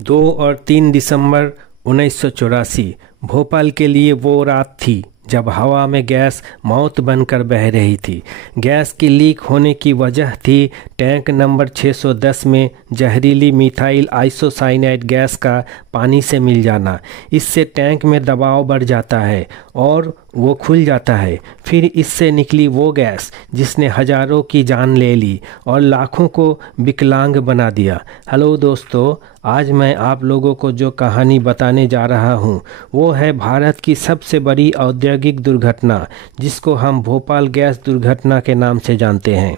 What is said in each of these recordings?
2 और 3 दिसंबर 1984 भोपाल के लिए वो रात थी जब हवा में गैस मौत बनकर बह रही थी। गैस की लीक होने की वजह थी टैंक नंबर 610 में जहरीली मिथाइल आइसोसाइनाइड गैस का पानी से मिल जाना। इससे टैंक में दबाव बढ़ जाता है और वो खुल जाता है। फिर इससे निकली वो गैस जिसने हजारों की जान ले ली और लाखों को विकलांग बना दिया। हेलो दोस्तों, आज मैं आप लोगों को जो कहानी बताने जा रहा हूँ वो है भारत की सबसे बड़ी औद्योगिक दुर्घटना, जिसको हम भोपाल गैस दुर्घटना के नाम से जानते हैं।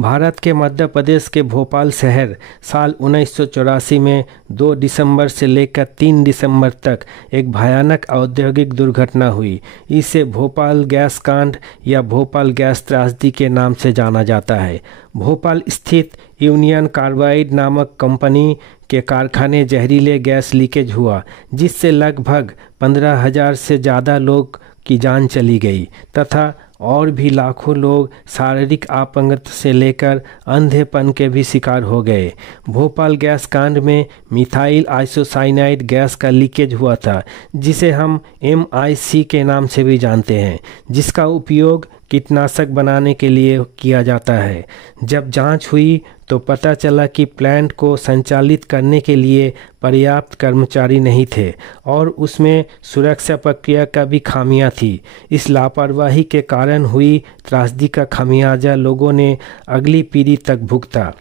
भारत के मध्य प्रदेश के भोपाल शहर साल 1984 में 2 दिसंबर से लेकर 3 दिसंबर तक एक भयानक औद्योगिक दुर्घटना हुई। इसे भोपाल गैस कांड या भोपाल गैस त्रासदी के नाम से जाना जाता है। भोपाल स्थित यूनियन कार्बाइड नामक कंपनी के कारखाने जहरीले गैस लीकेज हुआ, जिससे लगभग 15,000 से ज़्यादा लोग की जान चली गई तथा और भी लाखों लोग शारीरिक अपंगत से लेकर अंधेपन के भी शिकार हो गए। भोपाल गैस कांड में मिथाइल आइसोसाइनाइड गैस का लीकेज हुआ था, जिसे हम MIC के नाम से भी जानते हैं, जिसका उपयोग कीटनाशक बनाने के लिए किया जाता है। जब जांच हुई तो पता चला कि प्लांट को संचालित करने के लिए पर्याप्त कर्मचारी नहीं थे और उसमें सुरक्षा प्रक्रिया का भी खामियां थी। इस लापरवाही के कारण हुई त्रासदी का खामियाजा लोगों ने अगली पीढ़ी तक भुगता।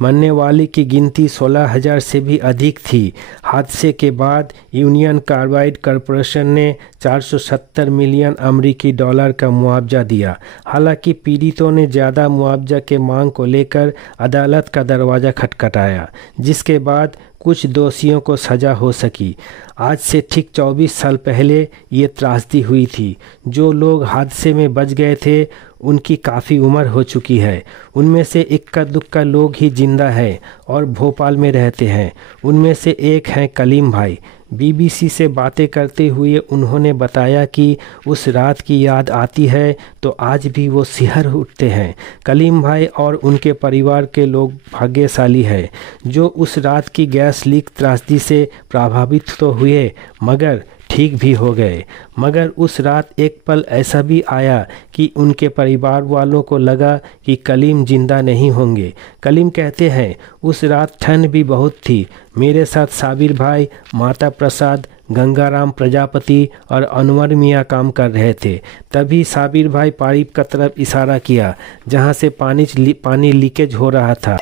मरने वाले की गिनती 16,000 से भी अधिक थी। हादसे के बाद यूनियन कार्बाइड कॉरपोरेशन ने 470 मिलियन अमेरिकी डॉलर का मुआवजा दिया। हालांकि पीड़ितों ने ज़्यादा मुआवजा के मांग को लेकर अदालत का दरवाज़ा खटखटाया, जिसके बाद कुछ दोषियों को सज़ा हो सकी। आज से ठीक 24 साल पहले ये त्रासदी हुई थी। जो लोग हादसे में बच गए थे उनकी काफ़ी उम्र हो चुकी है। उनमें से इक्का दुक्का लोग ही जिंदा हैं और भोपाल में रहते हैं। उनमें से एक हैं कलीम भाई। BBC से बातें करते हुए उन्होंने बताया कि उस रात की याद आती है तो आज भी वो सिहर उठते हैं। कलीम भाई और उनके परिवार के लोग भाग्यशाली हैं जो उस रात की गैस लीक त्रासदी से प्रभावित तो हुए मगर ठीक भी हो गए। मगर उस रात एक पल ऐसा भी आया कि उनके परिवार वालों को लगा कि कलीम जिंदा नहीं होंगे। कलीम कहते हैं, उस रात ठंड भी बहुत थी। मेरे साथ साबिर भाई, माता प्रसाद, गंगाराम प्रजापति और अनवर मियाँ काम कर रहे थे। तभी साबिर भाई पाइप की तरफ इशारा किया जहाँ से पानी लीकेज हो रहा था।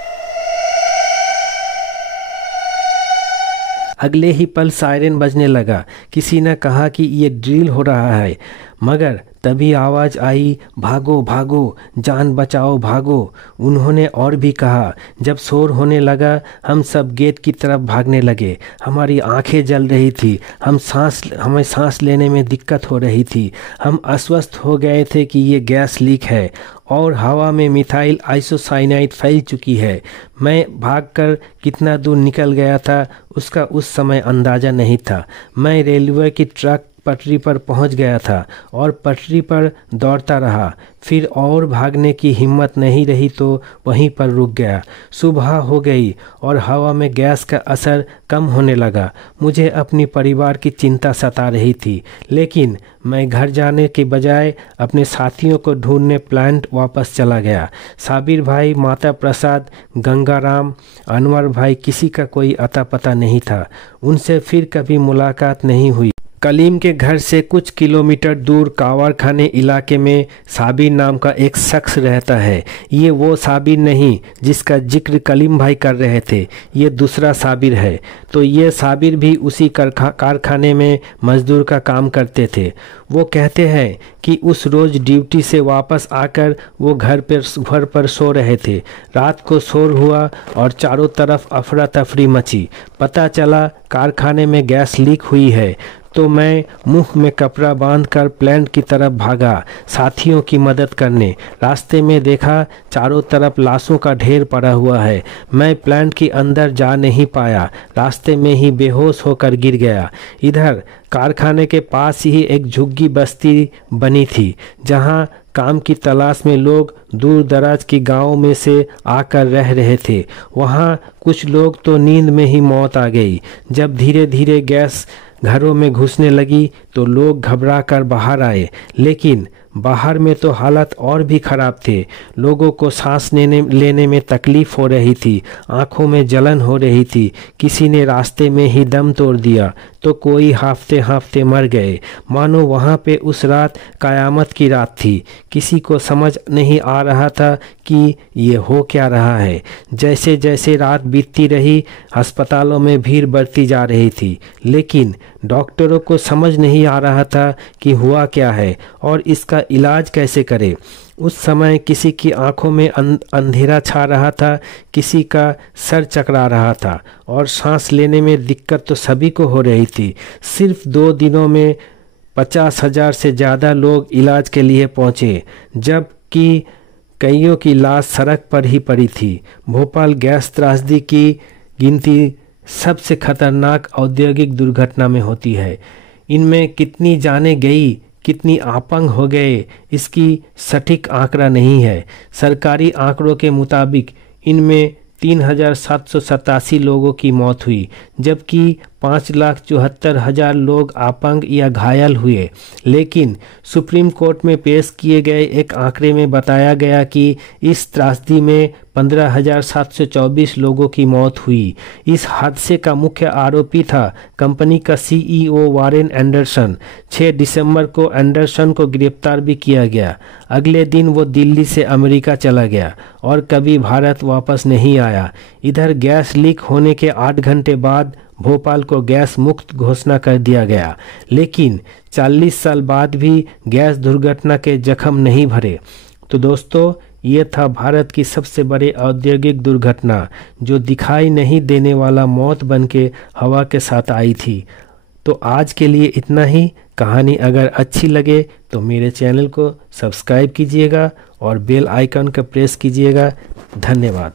अगले ही पल सायरन बजने लगा। किसी ने कहा कि ये ड्रिल हो रहा है, मगर तभी आवाज़ आई, भागो भागो, जान बचाओ भागो। उन्होंने और भी कहा, जब शोर होने लगा हम सब गेट की तरफ भागने लगे। हमारी आंखें जल रही थी, हमें सांस लेने में दिक्कत हो रही थी। हम अस्वस्थ हो गए थे कि ये गैस लीक है और हवा में मिथाइल आइसोसाइनाइड फैल चुकी है। मैं भागकर कितना दूर निकल गया था उसका उस समय अंदाज़ा नहीं था। मैं रेलवे की ट्रक पटरी पर पहुंच गया था और पटरी पर दौड़ता रहा। फिर और भागने की हिम्मत नहीं रही तो वहीं पर रुक गया। सुबह हो गई और हवा में गैस का असर कम होने लगा। मुझे अपनी परिवार की चिंता सता रही थी, लेकिन मैं घर जाने के बजाय अपने साथियों को ढूंढने प्लांट वापस चला गया। साबिर भाई, माता प्रसाद, गंगाराम, अनवर भाई, किसी का कोई अता पता नहीं था। उनसे फिर कभी मुलाकात नहीं हुई। कलीम के घर से कुछ किलोमीटर दूर कावड़खाने इलाके में साबिर नाम का एक शख्स रहता है। ये वो साबिर नहीं जिसका जिक्र कलीम भाई कर रहे थे, ये दूसरा साबिर है। तो ये साबिर भी उसी कारखाने में मजदूर का काम करते थे। वो कहते हैं कि उस रोज़ ड्यूटी से वापस आकर वो घर पर सो रहे थे। रात को शोर हुआ और चारों तरफ अफरा तफरी मची। पता चला कारखाने में गैस लीक हुई है। तो मैं मुंह में कपड़ा बांधकर प्लांट की तरफ भागा साथियों की मदद करने। रास्ते में देखा चारों तरफ लाशों का ढेर पड़ा हुआ है। मैं प्लांट के अंदर जा नहीं पाया, रास्ते में ही बेहोश होकर गिर गया। इधर कारखाने के पास ही एक झुग्गी बस्ती बनी थी जहां काम की तलाश में लोग दूर दराज के गांवों में से आकर रह रहे थे। वहां कुछ लोग तो नींद में ही मौत आ गई। जब धीरे धीरे गैस घरों में घुसने लगी तो लोग घबरा कर बाहर आए, लेकिन बाहर में तो हालत और भी खराब थे। लोगों को सांस लेने में तकलीफ हो रही थी, आंखों में जलन हो रही थी। किसी ने रास्ते में ही दम तोड़ दिया तो कोई हांफते हांफते मर गए। मानो वहाँ पे उस रात कयामत की रात थी। किसी को समझ नहीं आ रहा था कि ये हो क्या रहा है। जैसे जैसे रात बीतती रही, अस्पतालों में भीड़ बढ़ती जा रही थी, लेकिन डॉक्टरों को समझ नहीं आ रहा था कि हुआ क्या है और इसका इलाज कैसे करें। उस समय किसी की आंखों में अंधेरा छा रहा था, किसी का सर चकरा रहा था और सांस लेने में दिक्कत तो सभी को हो रही थी। सिर्फ 2 दिनों में 50,000 से ज़्यादा लोग इलाज के लिए पहुंचे, जबकि कईयों की लाश सड़क पर ही पड़ी थी। भोपाल गैस त्रासदी की गिनती सबसे खतरनाक औद्योगिक दुर्घटना में होती है। इनमें कितनी जानें गई, कितनी अपंग हो गए, इसकी सटीक आंकड़ा नहीं है। सरकारी आंकड़ों के मुताबिक इनमें 3,787 लोगों की मौत हुई, जबकि 5,74,000 लोग अपंग या घायल हुए। लेकिन सुप्रीम कोर्ट में पेश किए गए एक आंकड़े में बताया गया कि इस त्रासदी में 15,724 लोगों की मौत हुई। इस हादसे का मुख्य आरोपी था कंपनी का CEO वारेन एंडरसन। 6 दिसंबर को एंडरसन को गिरफ्तार भी किया गया। अगले दिन वो दिल्ली से अमेरिका चला गया और कभी भारत वापस नहीं आया। इधर गैस लीक होने के 8 घंटे बाद भोपाल को गैस मुक्त घोषणा कर दिया गया, लेकिन 40 साल बाद भी गैस दुर्घटना के जख्म नहीं भरे। तो दोस्तों, ये था भारत की सबसे बड़ी औद्योगिक दुर्घटना, जो दिखाई नहीं देने वाला मौत बन के हवा के साथ आई थी। तो आज के लिए इतना ही। कहानी अगर अच्छी लगे तो मेरे चैनल को सब्सक्राइब कीजिएगा और बेल आइकन का प्रेस कीजिएगा। धन्यवाद।